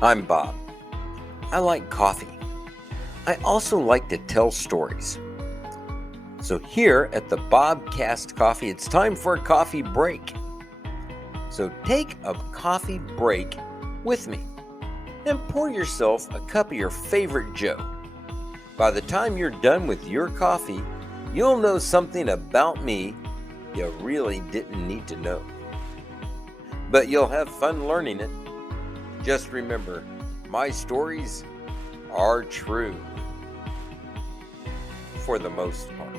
I'm Bob. I like coffee. I also like to tell stories. So, here at the Bobcast Coffee, it's time for a coffee break. So, take a coffee break with me and pour yourself a cup of your favorite Joe. By the time you're done with your coffee, you'll know something about me you really didn't need to know. But you'll have fun learning it. Just remember, my stories are true. For the most part.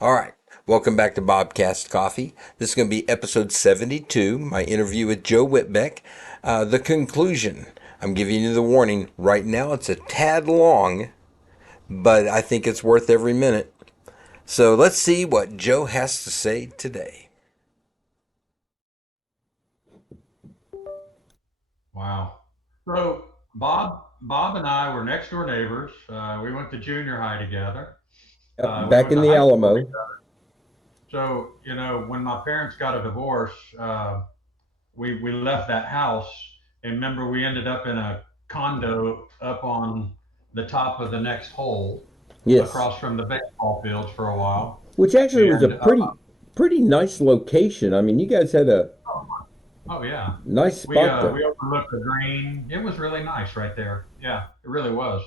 All right. Welcome back to Bobcast Coffee. This is going to be episode 72, my interview with Joe Whitbeck. The conclusion. I'm giving you the warning. Right now it's a tad long, but I think it's worth every minute. So let's see what Joe has to say today. Wow. So Bob and I were next door neighbors. We went to junior high together. We Back went in to the high school Alamo. together. So, when my parents got a divorce, we left that house. And remember, we ended up in a condo up on the top of the next hole Yes, across from the baseball fields for a while. which actually was a And pretty nice location. I mean, you guys had a oh, oh yeah, nice we spot there. we overlooked the green. It was really nice right there. Yeah, it really was.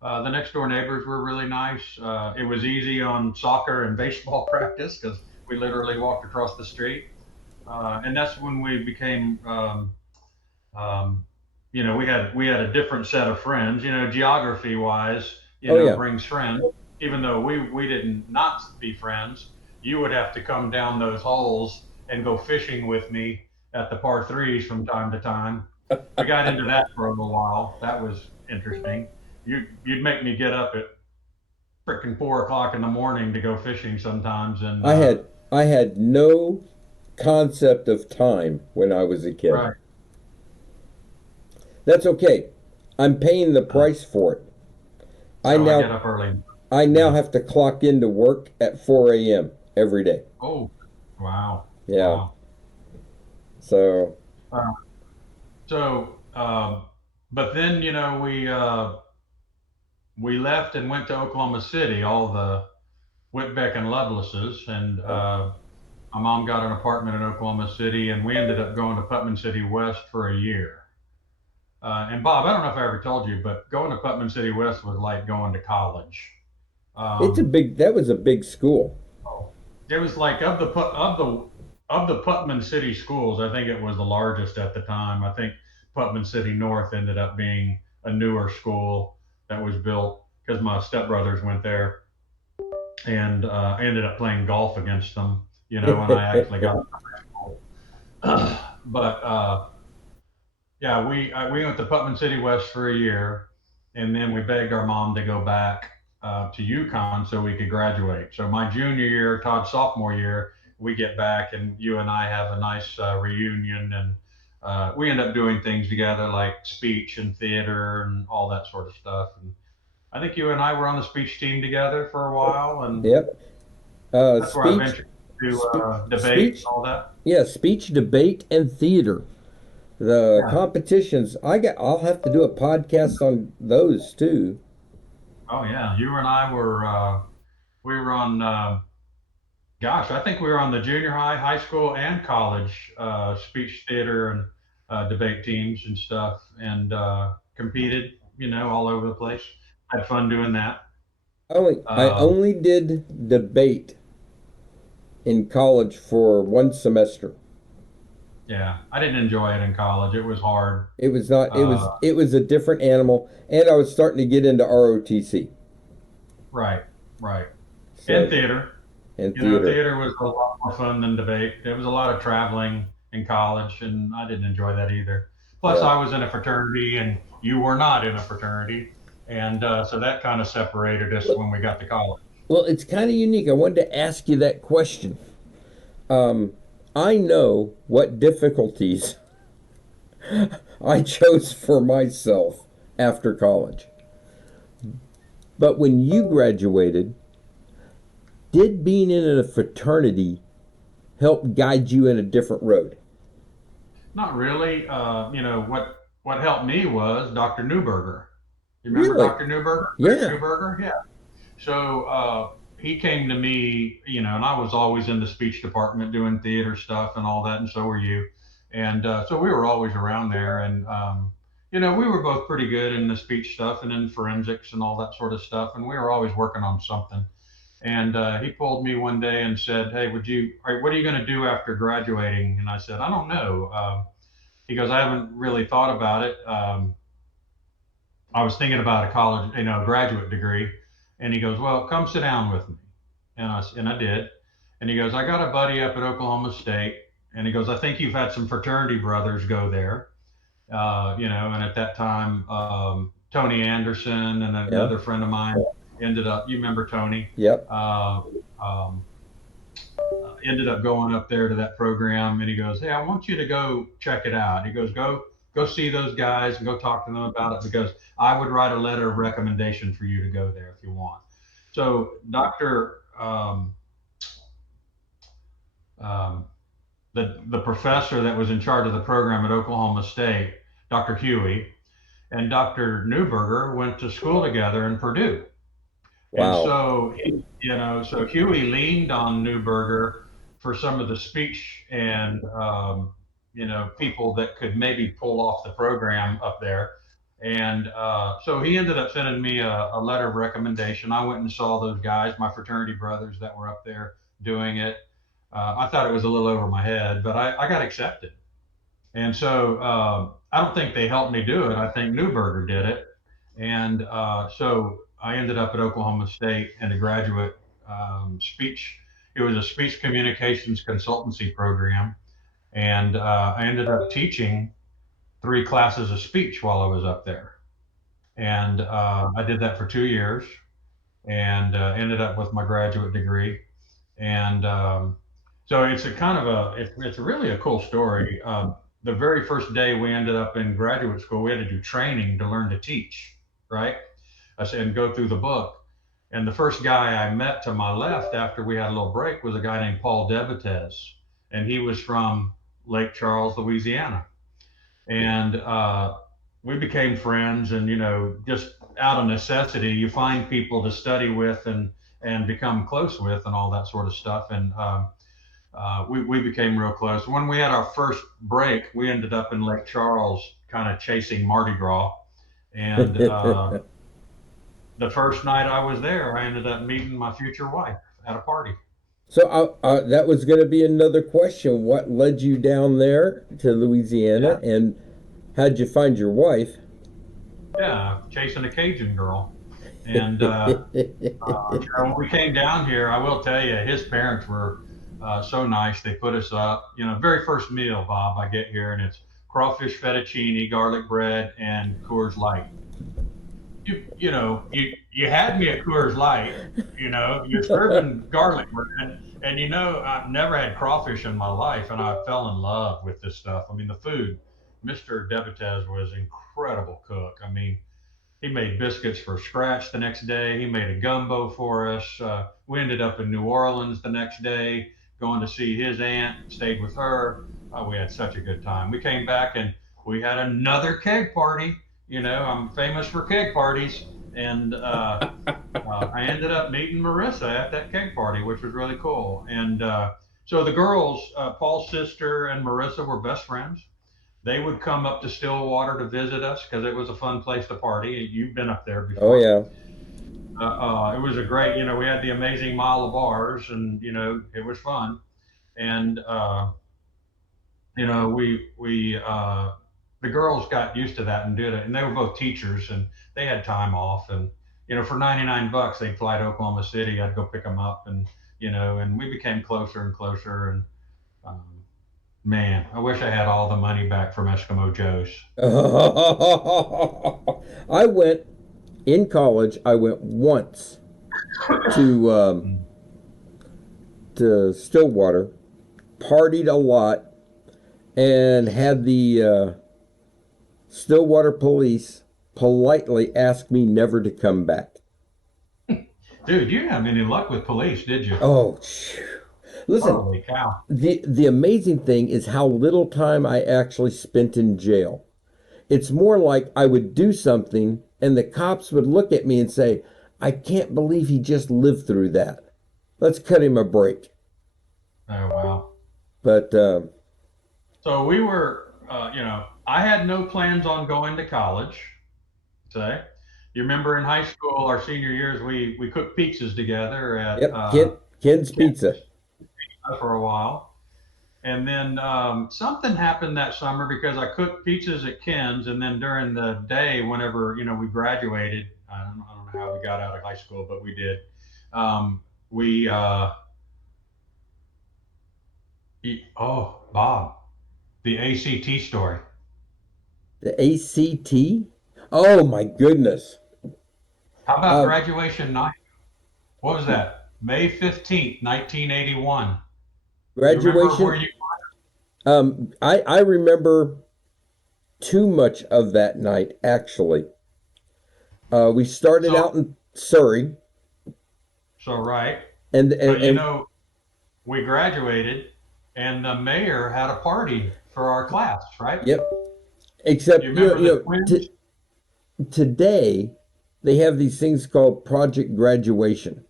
The next door neighbors were really nice. It was easy on soccer and baseball practice because we literally walked across the street. And that's when we became, um, we had a different set of friends. Geography wise, Oh yeah, brings friends. Even though we didn't not be friends, you would have to come down those holes and go fishing with me at the par threes from time to time. We got into that for a little while. That was interesting. You'd make me get up at freaking 4 o'clock in the morning to go fishing sometimes, and I had I had no concept of time when I was a kid. right. That's okay. I'm paying the Uh, price for it. I so I now get up early. I now Yeah. have to clock into work at 4 a.m. every day. Oh, wow, Yeah. wow. So Uh, so, but then we left and went to Oklahoma City. All the Whitbeck and Lovelaces, and my mom got an apartment in Oklahoma City, and we ended up going to Putman City West for a year. And Bob, I don't know if I ever told you, but going to Putman City West was like going to college. it's a Um, big that was a big school. oh, it was like of the Putman City schools, I think it was the largest at the time. I think Putman City North ended up being a newer school that was built because my stepbrothers went there, and I ended up playing golf against them. When I actually got but yeah, we went to Putman City West for a year, and then we begged our mom to go back to UConn so we could graduate. So my junior year, Todd's sophomore year, we get back, and you and I have a nice reunion, and we end up doing things together like speech and theater and all that sort of stuff. And I think you and I were on the speech team together for a while, and Yep. that's where I Speech, ventured to debate and speech. all that. Yeah, speech, debate, and theater. The Yeah. competitions. I'll have to do a podcast on those too. Oh yeah, you and I were we were on. Gosh, I think we were on the junior high, high school, and college speech theater and debate teams and stuff, and competed, all over the place. Had fun doing that. I Um, only did debate in college for one semester. yeah, I didn't enjoy it in college. It was hard. It was not. Uh, It was a different animal, and I was starting to get into ROTC. right, right. And So theater. and theater. Theater was a lot more fun than debate. There was a lot of traveling in college, and I didn't enjoy that either. Plus, Yeah. I was in a fraternity, and you were not in a fraternity, and so that kind of separated us Well, when we got to college. well, it's kind of unique. I wanted to ask you that question. Um, I know what difficulties I chose for myself after college. But when you graduated, did being in a fraternity help guide you in a different road? Not really. What helped me was Dr. Newberger. You remember Really? Dr. Newberger? Rick Yeah. Newberger? Yeah. So he came to me, and I was always in the speech department doing theater stuff and all that, and so were you. And so we were always around there, and we were both pretty good in the speech stuff and in forensics and all that sort of stuff, and we were always working on something. And he pulled me one day and said, "Hey, what are you going to do after graduating?" And I said, "I don't know." He goes, "I haven't really thought about it. I was thinking about a college, graduate degree." And he goes, "Well, come sit down with me." And I did. And he goes, "I got a buddy up at Oklahoma State." And he goes, "I think you've had some fraternity brothers go there." And at that time, Tony Anderson and Yeah. another friend of mine ended up, you remember Tony, Yep. uh, um, ended up going up there to that program. And he goes, "Hey, I want you to go check it out." He goes, go see those guys and go talk to them about it, because I would write a letter of recommendation for you to go there if you want. So Dr. Um, the professor that was in charge of the program at Oklahoma State, Dr. Huey, and Dr. Newberger went to school together in Purdue. And Wow. so Huey leaned on Newberger for some of the speech and, people that could maybe pull off the program up there. And so he ended up sending me a letter of recommendation. I went and saw those guys, my fraternity brothers that were up there doing it. I thought it was a little over my head, but I got accepted. And so I don't think they helped me do it. I think Newberger did it. And so I ended up at Oklahoma State in a graduate speech. It was a speech communications consultancy program. And I ended up teaching 3 classes of speech while I was up there. And I did that for 2 years and ended up with my graduate degree. And so it's a kind of it's really a cool story. The very first day we ended up in graduate school, we had to do training to learn to teach, right? I said, and go through the book. And the first guy I met to my left after we had a little break was a guy named Paul Debatez, and he was from Lake Charles, Louisiana. And we became friends, and just out of necessity, you find people to study with and become close with, and all that sort of stuff. And we became real close. When we had our first break, we ended up in Lake Charles, kind of chasing Mardi Gras. And the first night I was there, I ended up meeting my future wife at a party. So that was going to be another question. What led you down there to Louisiana, Yeah, and how'd you find your wife? yeah, chasing a Cajun girl. And when we came down here, I will tell you, his parents were so nice. They put us up. Very first meal, Bob, I get here, and it's crawfish fettuccine, garlic bread, and Coors Light. You had me at Coors Light. You're serving garlic bread, and I've never had crawfish in my life, and I fell in love with this stuff. I mean, the food. Mr. Debatez was incredible cook. I mean, he made biscuits for scratch the next day. He made a gumbo for us. We ended up in New Orleans the next day, going to see his aunt, stayed with her. We had such a good time. We came back and we had another keg party. I'm famous for keg parties. And I ended up meeting Marissa at that keg party, which was really cool. And so the girls, Paul's sister and Marissa, were best friends. They would come up to Stillwater to visit us because it was a fun place to party. You've been up there Oh before. yeah. It was a great, we had the amazing mile of bars, and it was fun. And the girls got used to that and did it. And they were both teachers, and they had time off. And for $99, they'd fly to Oklahoma City. I'd go pick them up, and and we became closer and closer. And um, man, I wish I had all the money back from Eskimo Joe's. I went in college. I went once to to Stillwater, partied a lot, and had the Stillwater police politely asked me never to come back. Dude, you didn't have any luck with police, did you? Oh, listen, Holy cow. the amazing thing is how little time I actually spent in jail. It's more like I would do something and the cops would look at me and say, I can't believe he just lived through that. Let's cut him a break. Oh, wow. But So we were, I had no plans on going to college. Say, you remember in high school, our senior years, we cooked pizzas together at yep, Ken's Pizza. for a while. And then something happened that summer because I cooked pizzas at Ken's, and then during the day, whenever we graduated, I don't know how we got out of high school, but we did. We oh, Bob, the ACT story. The ACT? Oh my goodness. How about graduation night? What was that? May 15th, 1981. Graduation. You remember where you? I remember too much of that night actually. We started out in Surrey. So right. And We graduated, and the mayor had a party for our class, right? Yep. Except today they have these things called project graduation.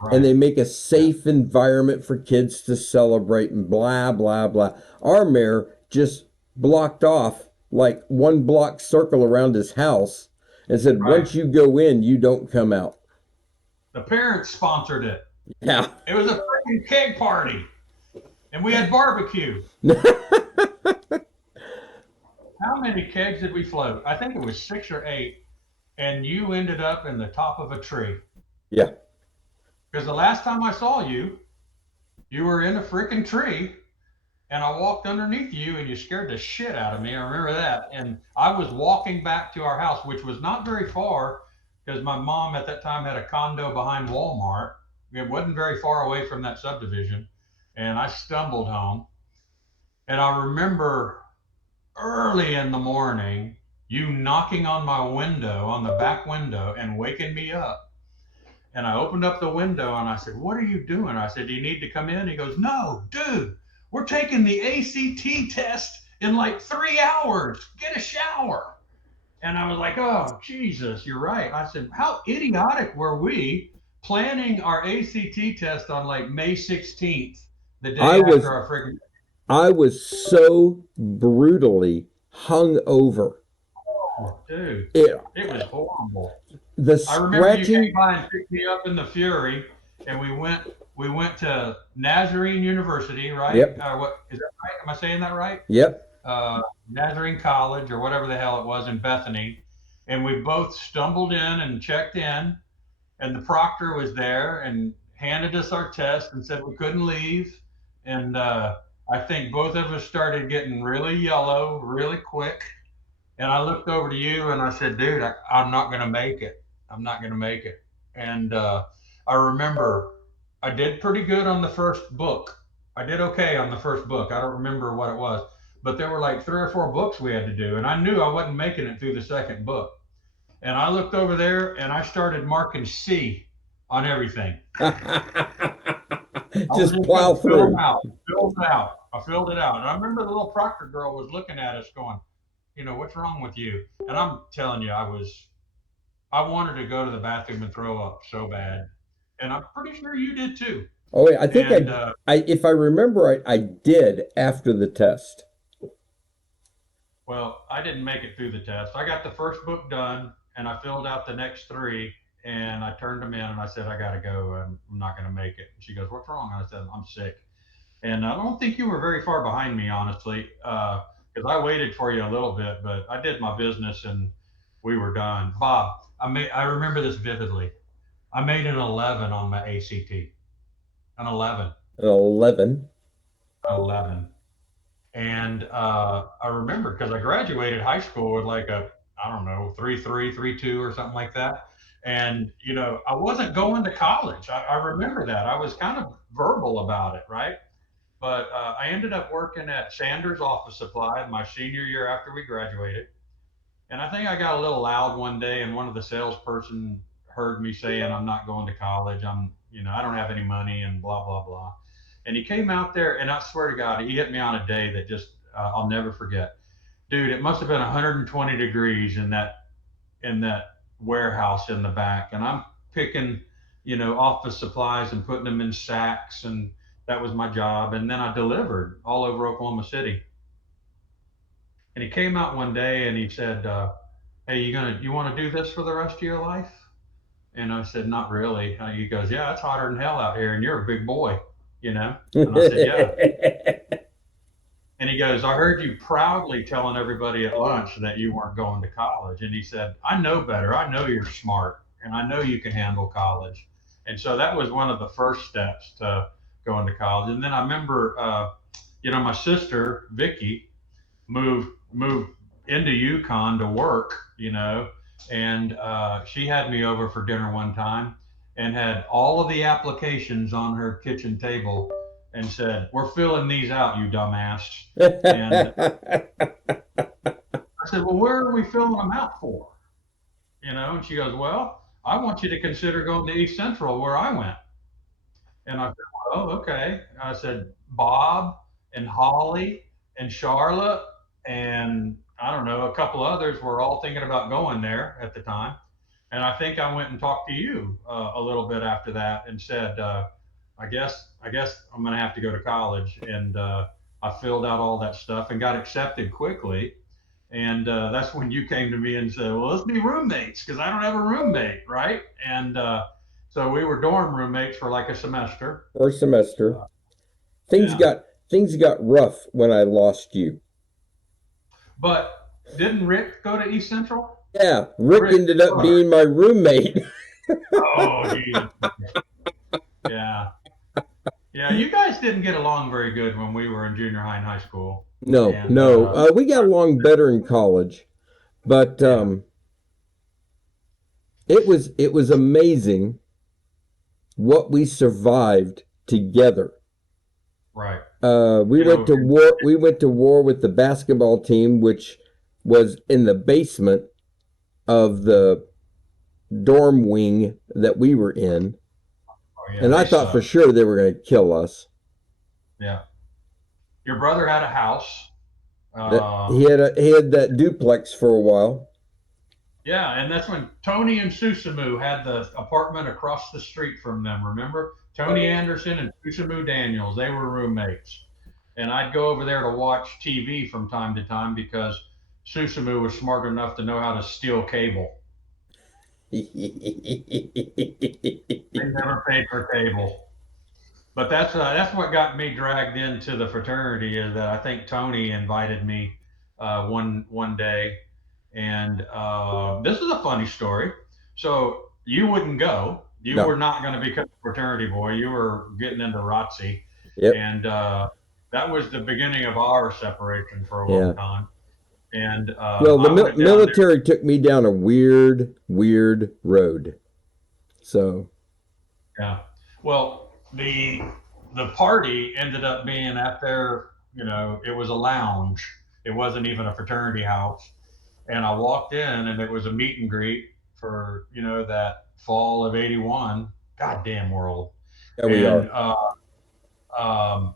Right. And they make a safe environment for kids to celebrate and blah, blah, blah. Our mayor just blocked off like 1 block circle around his house and said, once you go in, you don't come out. The parents sponsored it. Yeah. It was a freaking keg party. And we had barbecue. How many kegs did we float? I think it was 6 or 8. And you ended up in the top of a tree. Yeah. Because the last time I saw you, you were in a freaking tree, and I walked underneath you, and you scared the shit out of me. I remember that. And I was walking back to our house, which was not very far, because my mom at that time had a condo behind Walmart. It wasn't very far away from that subdivision. And I stumbled home. And I remember early in the morning, you knocking on my window, on the back window, and waking me up. And I opened up the window and I said, what are you doing? I said, do you need to come in? He goes, no, dude, we're taking the ACT test in like 3 hours. Get a shower. And I was like, oh, Jesus, you're right. I said, how idiotic were we planning our ACT test on like May 16th, the day after our freaking. I was so brutally hung over. Oh, dude, it was horrible. The scratching. I remember you came by and picked me up in the Fury, and we went to Nazarene University, right? Yep. What is that right? Am I saying that right? Yep. Nazarene College, or whatever the hell it was, in Bethany, and we both stumbled in and checked in, and the proctor was there and handed us our test and said we couldn't leave, and I think both of us started getting really yellow really quick. And I looked over to you and I said, dude, I'm not going to make it. I'm not going to make it. And I remember I did pretty good on the first book. I did okay on the first book. I don't remember what it was, but there were like 3 or 4 books we had to do. And I knew I wasn't making it through the second book. And I looked over there and I started marking C on everything. Just plow through. I filled it out. And I remember the little proctor girl was looking at us going, what's wrong with you? And I'm telling you, I wanted to go to the bathroom and throw up so bad. And I'm pretty sure you did too. Oh, yeah, I think if I remember right, I did after the test. Well, I didn't make it through the test. I got the first book done and I filled out the next 3 and I turned them in and I said, I got to go. I'm not going to make it. And she goes, what's wrong? And I said, I'm sick. And I don't think you were very far behind me, honestly. Because I waited for you a little bit, but I did my business and we were done. Bob, I remember this vividly. I made an 11 on my ACT. An 11. An 11. 11. And I remember because I graduated high school with like a, I don't know, 3.3, 3.2 or something like that. And, I wasn't going to college. I remember that. I was kind of verbal about it, right? But I ended up working at Sanders Office Supply my senior year after we graduated. And I think I got a little loud one day, and one of the salesperson heard me saying, "I'm not going to college. I don't have any money," and blah blah blah. And he came out there, and I swear to God, he hit me on a day that just I'll never forget. Dude, it must have been 120 degrees in that warehouse in the back, and I'm picking, office supplies and putting them in sacks, and that was my job. And then I delivered all over Oklahoma City. And he came out one day and he said, "Hey, you want to do this for the rest of your life?" And I said, "Not really." He goes, "Yeah, it's hotter than hell out here, and you're a big boy, you know." And I said, "Yeah." And he goes, "I heard you proudly telling everybody at lunch that you weren't going to college." And he said, "I know better. I know you're smart, and I know you can handle college." And so that was one of the first steps to going to college. And then I remember, my sister Vicky moved into Yukon to work, and she had me over for dinner one time and had all of the applications on her kitchen table and said, "We're filling these out, you dumbass." And I said, "Well, where are we filling them out for?" And she goes, "Well, I want you to consider going to East Central where I went." And I said, "Oh, okay." I said, "Bob and Holly and Charlotte and I don't know, a couple others were all thinking about going there at the time." And I think I went and talked to you a little bit after that and said, I guess I'm going to have to go to college. And I filled out all that stuff and got accepted quickly. And that's when you came to me and said, "Well, let's be roommates because I don't have a roommate, right?" And so we were dorm roommates for like a semester. Or semester. Things Yeah. got things got rough when I lost you. But didn't Rick go to East Central? Yeah, Rick Rick, ended up brother. being my roommate. Oh, Jesus. Yeah. Yeah. You guys didn't get along very good when we were in junior high and high school. No, And no, we got along better in college, but yeah, it was amazing what we survived together. right. We You went know, to war. We went to war with the basketball team, which was in the basement of the dorm wing that we were in, oh, yeah, and I they thought for suck. sure they were going to kill us. Yeah. Your brother had a house. That Uh, he had that duplex for a while. yeah. And that's when Tony and Susamu had the apartment across the street from them. Remember? Tony Anderson and Susamu Daniels, they were roommates. And I'd go over there to watch TV from time to time because Susamu was smart enough to know how to steal cable. They never paid for cable. But that's what got me dragged into the fraternity is that I think Tony invited me one day, and this is a funny story. So you wouldn't go. You were No. not going to become a fraternity boy. You were getting into ROTC, Yep. and that was the beginning of our separation for a long Yeah. time. And Well, the I went down there. military took me down a weird, weird road. So, Yeah. Well, the party ended up being at their, it was a lounge. It wasn't even a fraternity house. And I walked in and it was a meet and greet for, that fall of 81. Goddamn world. yeah, we And are. um,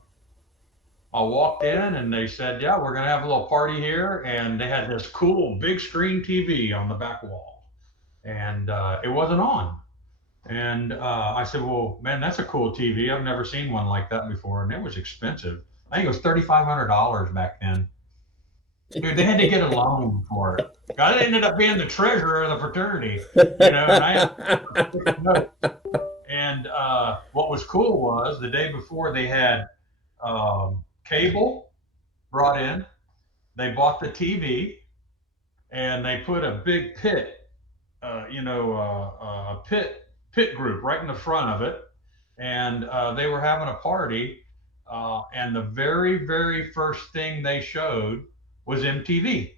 I walked in and they said, "Yeah, we're going to have a little party here." And they had this cool big screen TV on the back wall. And it wasn't on. And I said, "Well, man, that's a cool TV. I've never seen one like that before." And it was expensive. I think it was $3,500 back then. Dude, they had to get a loan for it. I ended up being the treasurer of the fraternity, and I had no. And what was cool was the day before they had cable brought in. They bought the TV and they put a big pit, a pit group right in the front of it, and they were having a party. And the very very first thing they showed was MTV,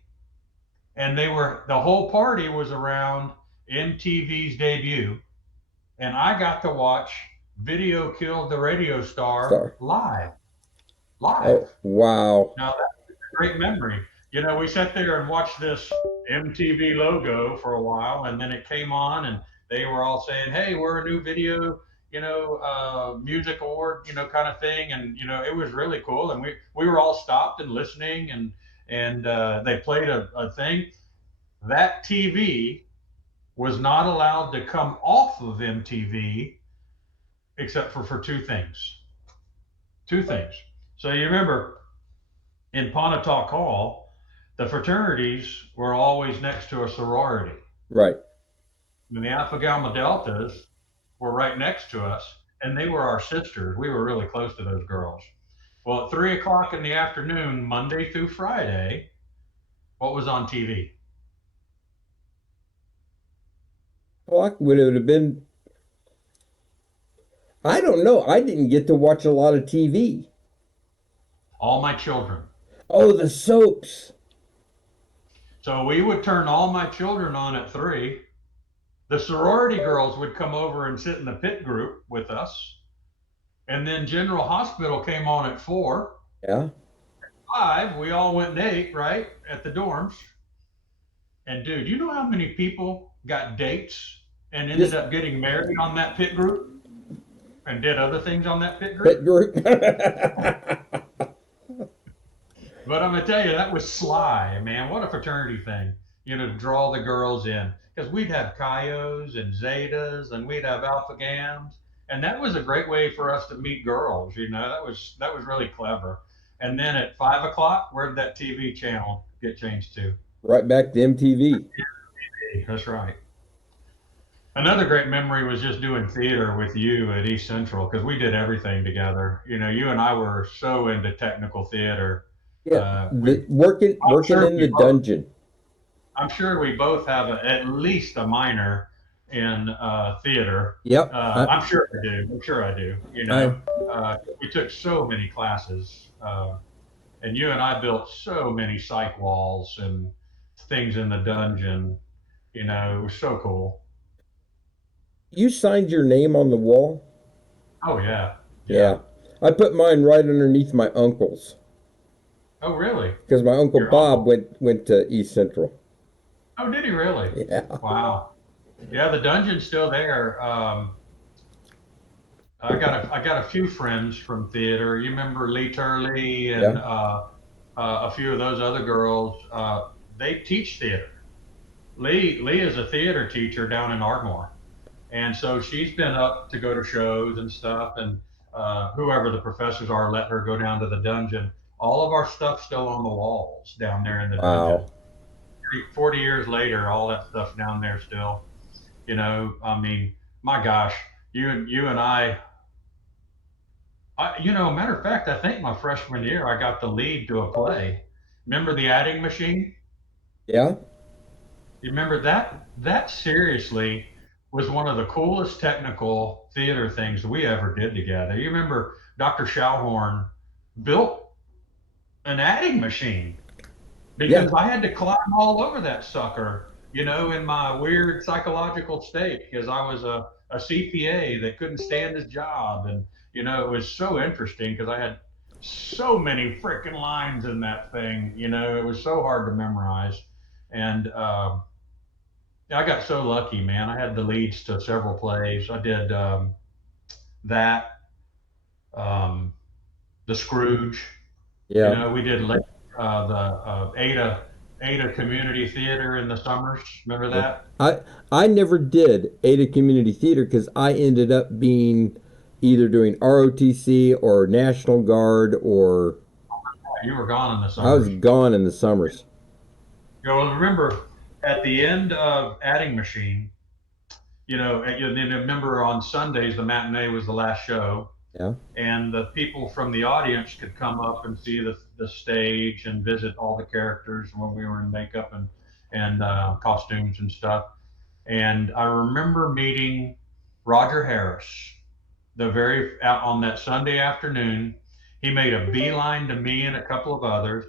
and the whole party was around MTV's debut, and I got to watch Video Killed the Radio Star Sorry. live. Live. Oh, wow. Now that's a great memory. We sat there and watched this MTV logo for a while, and then it came on, and they were all saying, "Hey, we're a new video, music award, kind of thing," and it was really cool, and we were all stopped and listening, and they played a thing. That TV was not allowed to come off of MTV except for two things. Two things. So you remember in Pontotoc Hall, the fraternities were always next to a sorority. Right. And the Alpha Gamma Deltas were right next to us, and they were our sisters. We were really close to those girls. Well, at 3 o'clock in the afternoon, Monday through Friday, what was on TV? Clock would have been. I don't know. I didn't get to watch a lot of TV. All My Children. Oh, the soaps. So we would turn All My Children on at 3. The sorority girls would come over and sit in the pit group with us. And then General Hospital came on at 4. Yeah. 5, we all went and ate, right, at the dorms. And dude, you know how many people got dates and ended up getting married on that pit group and did other things on that pit Pit group? group. But I'm gonna tell you, that was sly, man. What a fraternity thing, to draw the girls in. Because we'd have Chios and Zetas and we'd have Alpha Gams. And that was a great way for us to meet girls, that was really clever. And then at 5 o'clock, where did that TV channel get changed to? Right back to MTV. That's right. Another great memory was just doing theater with you at East Central because we did everything together. You and I were so into technical theater. Yeah. We, Working I'm sure in we the both, dungeon. I'm sure we both have at least a minor in theater. Yep. I'm sure I do. I'm sure I do. I We took so many classes, and you and I built so many psych walls and things in the dungeon. It was so cool. You signed your name on the wall? Oh yeah, Yeah. yeah. I put mine right underneath my uncle's Oh really? because my uncle Your Bob uncle? went to East Central. Oh, did he really? Yeah. Wow. Yeah, the dungeon's still there. I got a few friends from theater. You remember Lee Turley and Yeah. a few of those other girls. They teach theater. Lee is a theater teacher down in Ardmore, and so she's been up to go to shows and stuff. And whoever the professors are, let her go down to the dungeon. All of our stuff's still on the walls down there in the dungeon. Wow. 40 years later, all that stuff down there still. I mean, my gosh, you and matter of fact, I think my freshman year I got the lead to a play. Remember the adding machine? Yeah. You remember that? That seriously was one of the coolest technical theater things we ever did together. You remember Dr. Schauhorn built an adding machine Yeah. because I had to climb all over that sucker, in my weird psychological state because I was a CPA that couldn't stand his job. And, it was so interesting because I had so many freaking lines in that thing, it was so hard to memorize. And I got so lucky, man. I had the leads to several plays. I did that, um, the Scrooge. Yeah. We did the Ada Community Theater in the summers. Remember Yeah. that? I never did Ada Community Theater because I ended up being either doing ROTC or National Guard or You were gone in the I was summers. gone in the summers. Well, remember at the end of Adding Machine, then remember on Sundays the matinee was the last show, Yeah. and the people from the audience could come up and see the stage and visit all the characters when we were in makeup and costumes and stuff. And I remember meeting Roger Harris out on that Sunday afternoon. He made a beeline to me and a couple of others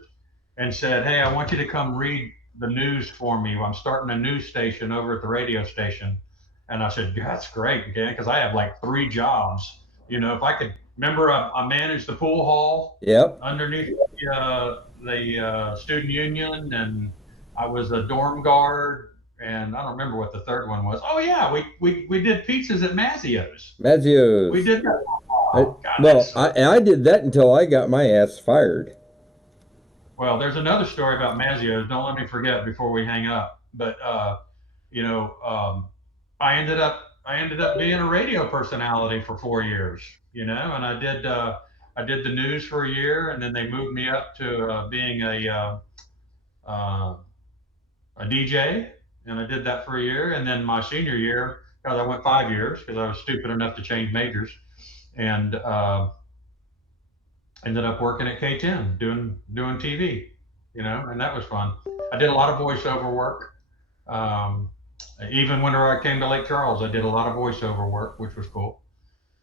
and said, "Hey, I want you to come read the news for me. I'm starting a news station over at the radio station." And I said, "Yeah, that's great, okay, because I have like 3 jobs. If I could remember, I managed the pool hall Yep. underneath the student union, and I was a dorm guard, and I don't remember what the third one was. Oh yeah, we did pizzas at Mazzio's. We Mazzio's. did that. Oh God, Well, that's I did that until I got my ass fired. well. There's another story about Mazzio's. Don't let me forget before we hang up. But you know, I ended up being a radio personality for 4 years. You know, and I did the news for a year, and then they moved me up to being uh, a DJ, and I did that for a year. And then my senior year, because I went 5 years because I was stupid enough to change majors, and ended up working at K10 doing TV, and that was fun. I did a lot of voiceover work. Um, Even whenever I came to Lake Charles, I did a lot of voiceover work, which was cool,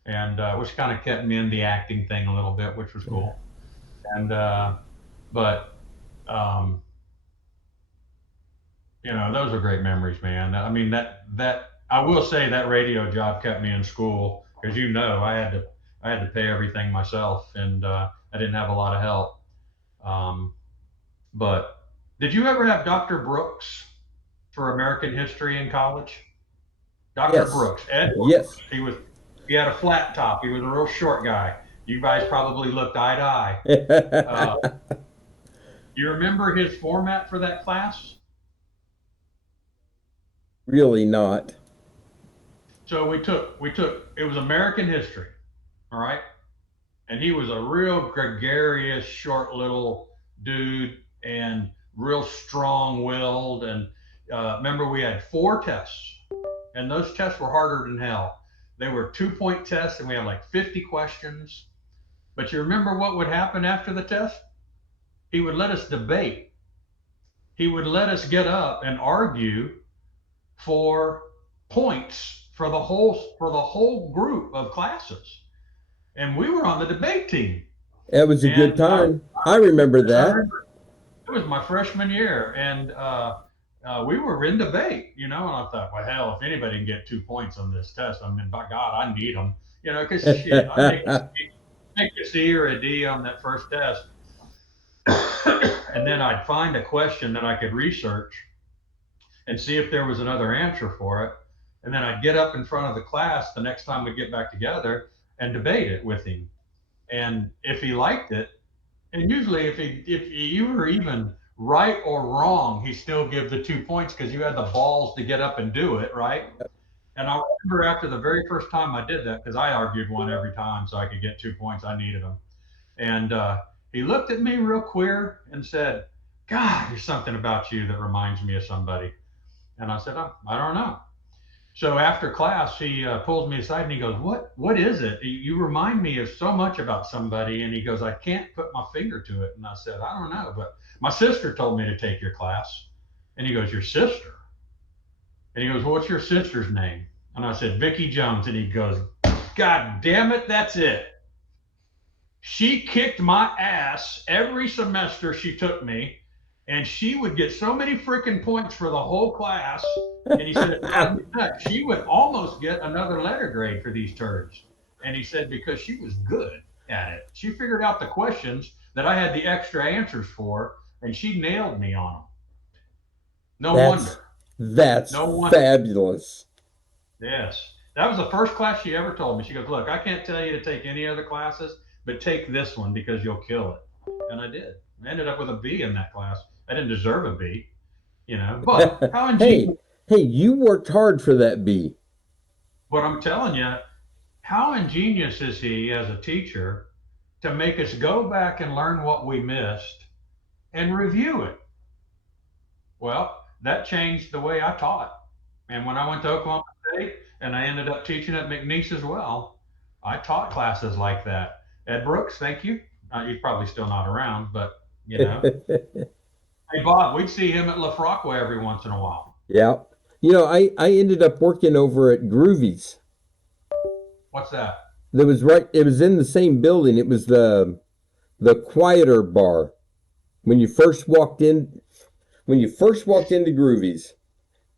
and which kind of kept me in the acting thing a little bit, which was cool. And but um, those are great memories, man. I mean, that I will say that radio job kept me in school because I had to pay everything myself, and I didn't have a lot of help. Um, but did you ever have Dr. Brooks for American history in college? Dr. Yes. Brooks, Ed Yes. Brooks. He had a flat top. He was a real short guy. You guys probably looked eye to eye. Uh, you remember his format for that class? Really not. So we took it was American history, all right? And he was a real gregarious, short little dude and real strong-willed. And remember, we had 4 tests, and those tests were harder than hell. They were 2-point tests, and we had like 50 questions. But you remember what would happen after the test? He would let us debate. He would let us get up and argue for points for the whole group of classes, and we were on the debate team. It was a good And time. I remember I that. remember it was my freshman year, and we were in debate, and I thought, well, hell, if anybody can get 2 points on this test, I mean, by God, I need them, because shit, I make a C or a D on that first test, and then I'd find a question that I could research and see if there was another answer for it. And then I'd get up in front of the class the next time we get back together and debate it with him. And if he liked it, and usually if you were even right or wrong, he still give the 2 points because you had the balls to get up and do it, right? And I remember after the very first time I did that, because I argued one every time so I could get 2 points, I needed them. And he looked at me real queer and said, God, there's something about you that reminds me of somebody. And I said, oh, I don't know. So after class, he pulls me aside and he goes, What is it? You remind me of so much about somebody. And he goes, I can't put my finger to it. And I said, I don't know, but my sister told me to take your class. And he goes, your sister? And he goes, well, what's your sister's name? And I said, Vicky Jones. And he goes, God damn it, that's it. She kicked my ass every semester she took me, and she would get so many freaking points for the whole class. And he said, she would almost get another letter grade for these turds. And he said, because she was good at it. She figured out the questions that I had the extra answers for, and she nailed me on them. No wonder. That's No wonder. fabulous. Yes. That was the first class she ever told me. She goes, look, I can't tell you to take any other classes, but take this one because you'll kill it. And I did. I ended up with a B in that class. I didn't deserve a B, but how ingenious. Hey, you worked hard for that B. But I'm telling you, how ingenious is he as a teacher to make us go back and learn what we missed and review it? Well, that changed the way I taught. And when I went to Oklahoma State and I ended up teaching at McNeese as well, I taught classes like that. Ed Brooks, thank you. He's probably still not around, but Hey Bob, we'd see him at La Fraqua every once in a while. Yeah. I ended up working over at Groovy's. What's that? It was in the same building. It was the quieter bar. When you first walked into Groovy's,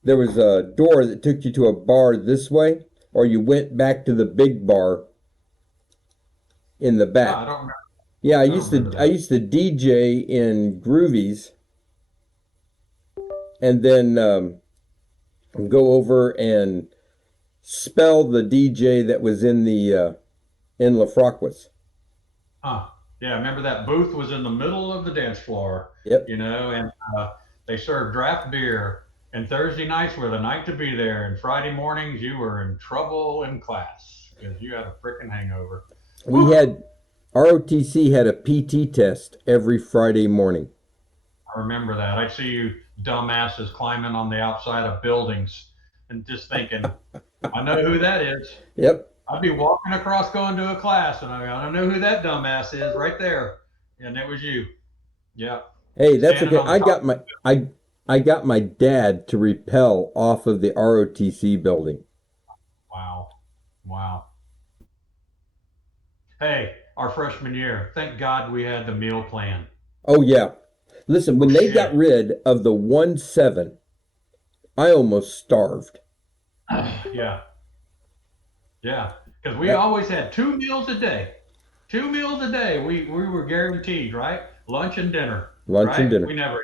there was a door that took you to a bar this way, or you went back to the big bar in the back. I don't remember. Yeah, I used to DJ in Groovy's. and then go over and spell the DJ that was in the in LaFrocquas. Huh. Yeah, remember that booth was in the middle of the dance floor, Yep. and they served draft beer. And Thursday nights were the night to be there. And Friday mornings, you were in trouble in class because you had a freaking hangover. We had ROTC had a PT test every Friday morning. I remember that. I'd see you dumbasses climbing on the outside of buildings and just thinking, I know who that is. Yep. I'd be walking across going to a class and I don't know who that dumbass is right there. And it was you. Yeah. Hey, that's Standing okay. on the top. I got my dad to rappel off of the ROTC building. Wow. Wow. Hey, our freshman year, thank God we had the meal plan. Oh yeah. Listen, when Oh, they shit. got rid of the 1-7, I almost starved. Yeah. Yeah. Because we That always had 2 meals a day. 2 meals a day. We were guaranteed, right? Lunch and dinner, lunch and right? dinner. We never,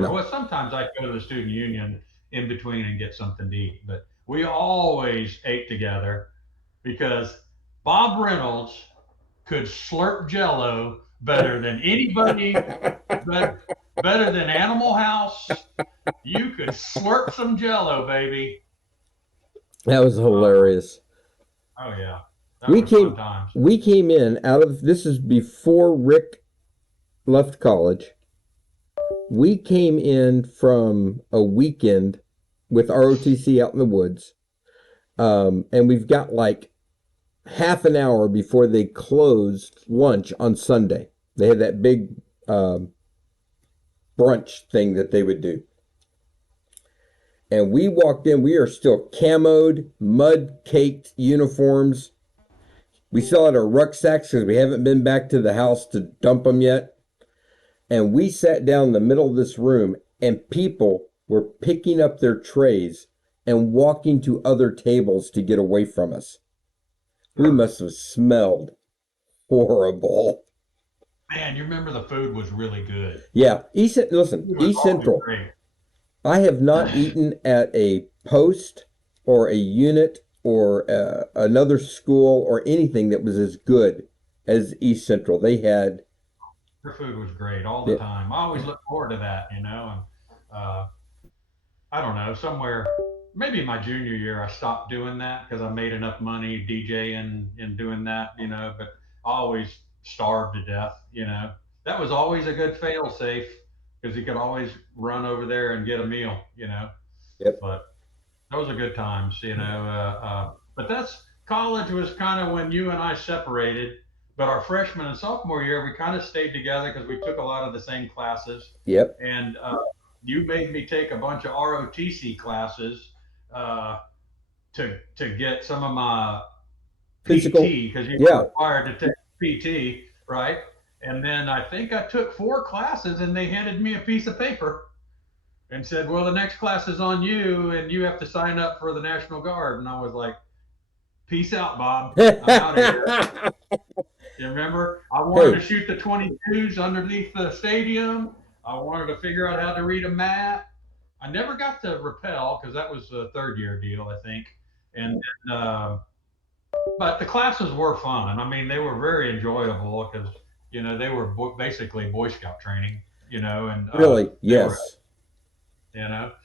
No. well, sometimes I'd go to the student union in between and get something to eat, but we always ate together because Bob Reynolds could slurp jello better than anybody, but better than Animal House. You could slurp some jello, baby. That was Oh, hilarious. oh yeah. That We was fun came times. we came in out of this is before Rick left college. We came in from a weekend with ROTC out in the woods. And we've got like half an hour before they closed lunch on Sunday. They had that big brunch thing that they would do. And we walked in, we are still camoed, mud caked uniforms. We still had our rucksacks because we haven't been back to the house to dump them yet. And we sat down in the middle of this room, and people were picking up their trays and walking to other tables to get away from us. We Sure. must have smelled horrible. Man, you remember the food was really good. Yeah, listen, It was East always Central. great. I have not eaten at a post or a unit or another school or anything that was as good as East Central. They had, Your food was great all the yeah, time. I always look forward to that, And uh, I don't know, somewhere maybe my junior year I stopped doing that because I made enough money DJing and doing that. But I always starved to death. That was always a good fail safe because you could always run over there and get a meal. yep, But those are good times. But that's college was kind of when you and I separated. But our freshman and sophomore year, we kind of stayed together because we took a lot of the same classes. yep. And you made me take a bunch of ROTC classes uh, to get some of my Physical, PT because you were yeah. required to take PT, right? And then I think I took 4 classes, and they handed me a piece of paper and said, "Well, the next class is on you, and you have to sign up for the National Guard." And I was like, "Peace out, Bob. I'm out of here." You remember? I wanted to Hey, shoot the 22s underneath the stadium. I wanted to figure out how to read a map. I never got to rappel because that was a third year deal, I think. And then, but the classes were fun. I mean, they were very enjoyable because they were basically Boy Scout training, and really, they were yes.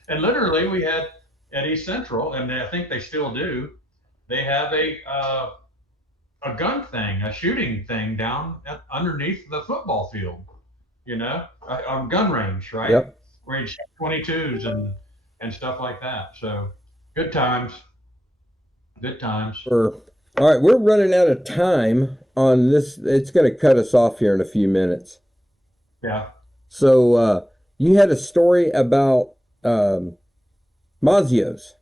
and literally we had at East Central, and I think they still do. They have a gun thing, a shooting thing down underneath the football field, a gun range, right? Yep. Where you shoot 22s and stuff like that. So good times, good times. All right, we're running out of time on this. It's going to cut us off here in a few minutes. Yeah. So you had a story about Mazio's.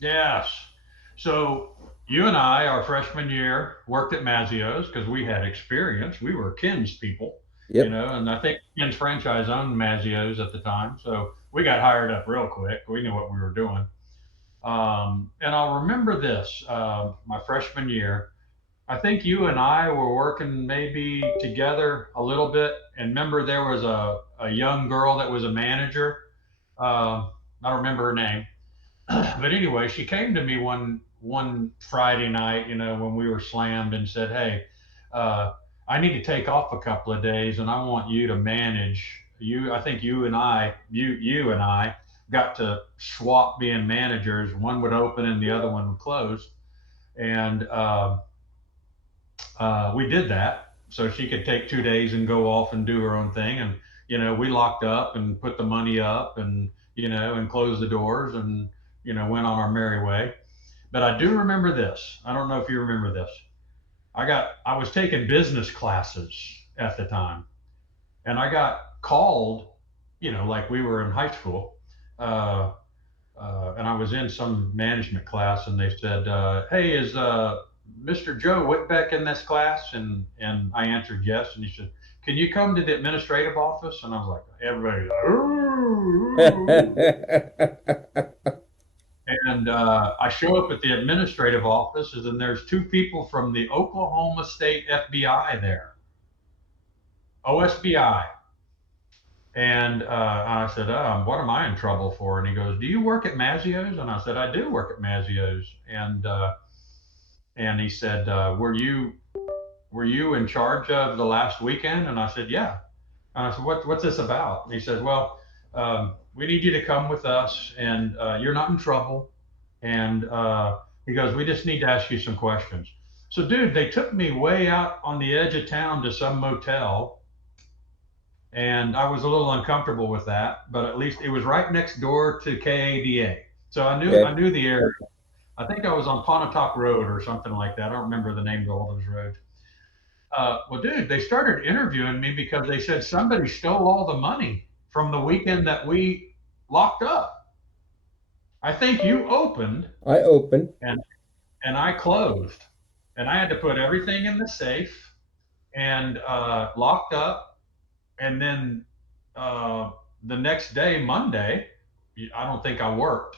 Yes. So you and I, our freshman year, worked at Mazio's because we had experience. We were Ken's people, Yep. and I think Ken's franchise owned Mazio's at the time. So we got hired up real quick. We knew what we were doing. And I'll remember this my freshman year. I think you and I were working maybe together a little bit. And remember, there was a young girl that was a manager. I don't remember her name, but anyway, she came to me one Friday night, when we were slammed, and said, "Hey, uh, I need to take off a couple of days, and I want you to manage. I think you and I got to swap being managers. One would open and the other one would close, and we did that so she could take 2 days and go off and do her own thing. And we locked up and put the money up, and and closed the doors, and went on our merry way. But I do remember this. I don't know if you remember this. I was taking business classes at the time, and I got called, like we were in high school. And I was in some management class, and they said, "Hey, is Mr. Joe Whitbeck in this class?" And I answered yes, and he said, "Can you come to the administrative office?" And I was like, everybody's like, "Ooh." And I show up at the administrative offices, and there's two people from the Oklahoma State FBI there, OSBI. And I said, "What am I in trouble for?" And he goes, "Do you work at Mazzio's?" And I said, "I do work at Mazzio's." And he said, "Were you in charge of the last weekend?" And I said, "Yeah." And I said, "What's this about?" And he said, "Well, we need you to come with us, and you're not in trouble." And he goes, "We just need to ask you some questions." So, dude, they took me way out on the edge of town to some motel, and I was a little uncomfortable with that, but at least it was right next door to KADA, so I Okay. knew the area. I think I was on Pontotoc Road or something like that. I don't remember the names of all those roads. Well, dude, they started interviewing me because they said somebody stole all the money from the weekend that we locked up. I think you opened, I opened. and I closed, and I had to put everything in the safe and locked up. And then uh, the next day, Monday, I don't think I worked,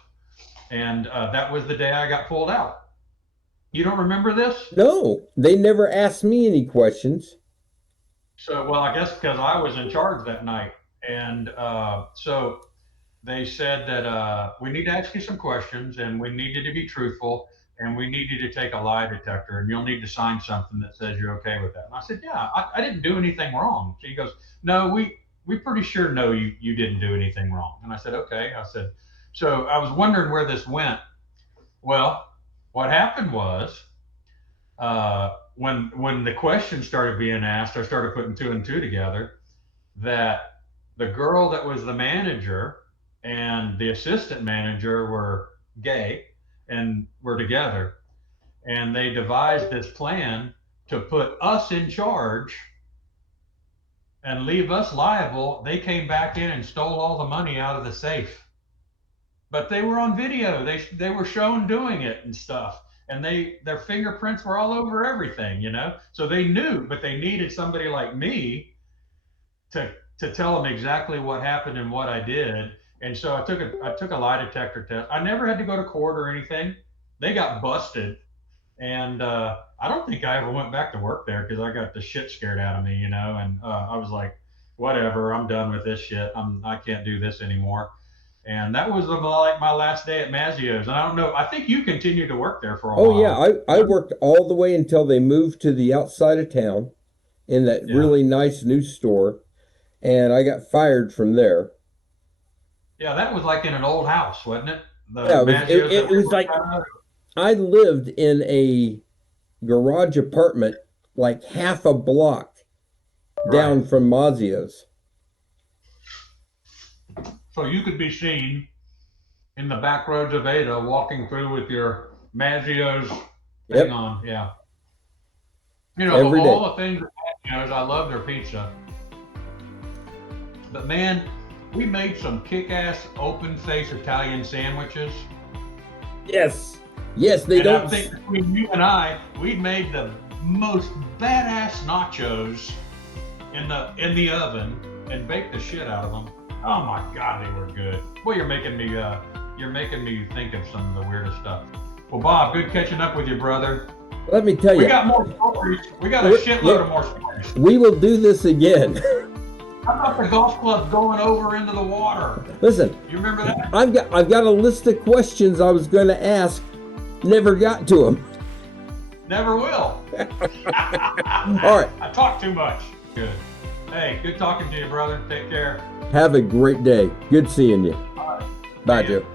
and that was the day I got pulled out. You don't remember this? No, they never asked me any questions. So, well, I guess because I was in charge that night, and so they said that we need to ask you some questions, and we need you to be truthful, and we need you to take a lie detector, and you'll need to sign something that says you're okay with that. And I said, "Yeah, I didn't do anything wrong." So he goes, "No, we pretty sure know you didn't do anything wrong." And I said, "Okay." I said, so I was wondering where this went. Well, what happened was when the questions started being asked, I started putting two and two together, that the girl that was the manager and the assistant manager were gay and were together, and they devised this plan to put us in charge and leave us liable. They came back in and stole all the money out of the safe, but they were on video. They were shown doing it and stuff, and their fingerprints were all over everything. So they knew, but they needed somebody like me to tell them exactly what happened and what I did. And so I took a lie detector test. I never had to go to court or anything. They got busted, and I don't think I ever went back to work there because I got the shit scared out of me. And I was like, whatever, I'm done with this shit. I can't do this anymore. And that was like my last day at Mazzio's. And I don't know. I think you continued to work there for a Oh yeah, while. I worked all the way until they moved to the outside of town in that Yeah. really nice new store, and I got fired from there. Yeah, that was like in an old house, wasn't it? The Yeah, Mazzio's that it we was worked like out of? I lived in a garage apartment like half a block Right. down from Mazzio's. So you could be seen in the back roads of Ada walking through with your Mazzio's thing Yep, on. Yeah. Of every day. all the things at Mazzio's, I love their pizza. But man, we made some kick-ass open-face Italian sandwiches. Yes, yes, they And I don't. think between you and I, we made the most badass nachos in the oven and baked the shit out of them. Oh my God, they were good. Boy, you're making me think of some of the weirdest stuff. Well, Bob, good catching up with you, brother. Let me tell We you, got more stories. We got a shitload of more stories. we will do this again. How about the golf club going over into the water? Listen, You remember that? I've got a list of questions I was going to ask, never got to them. Never will. All right. I talk too much. Good. Hey, good talking to you, brother. Take care. Have a great day. Good seeing you. All right. Bye, See ya. Joe.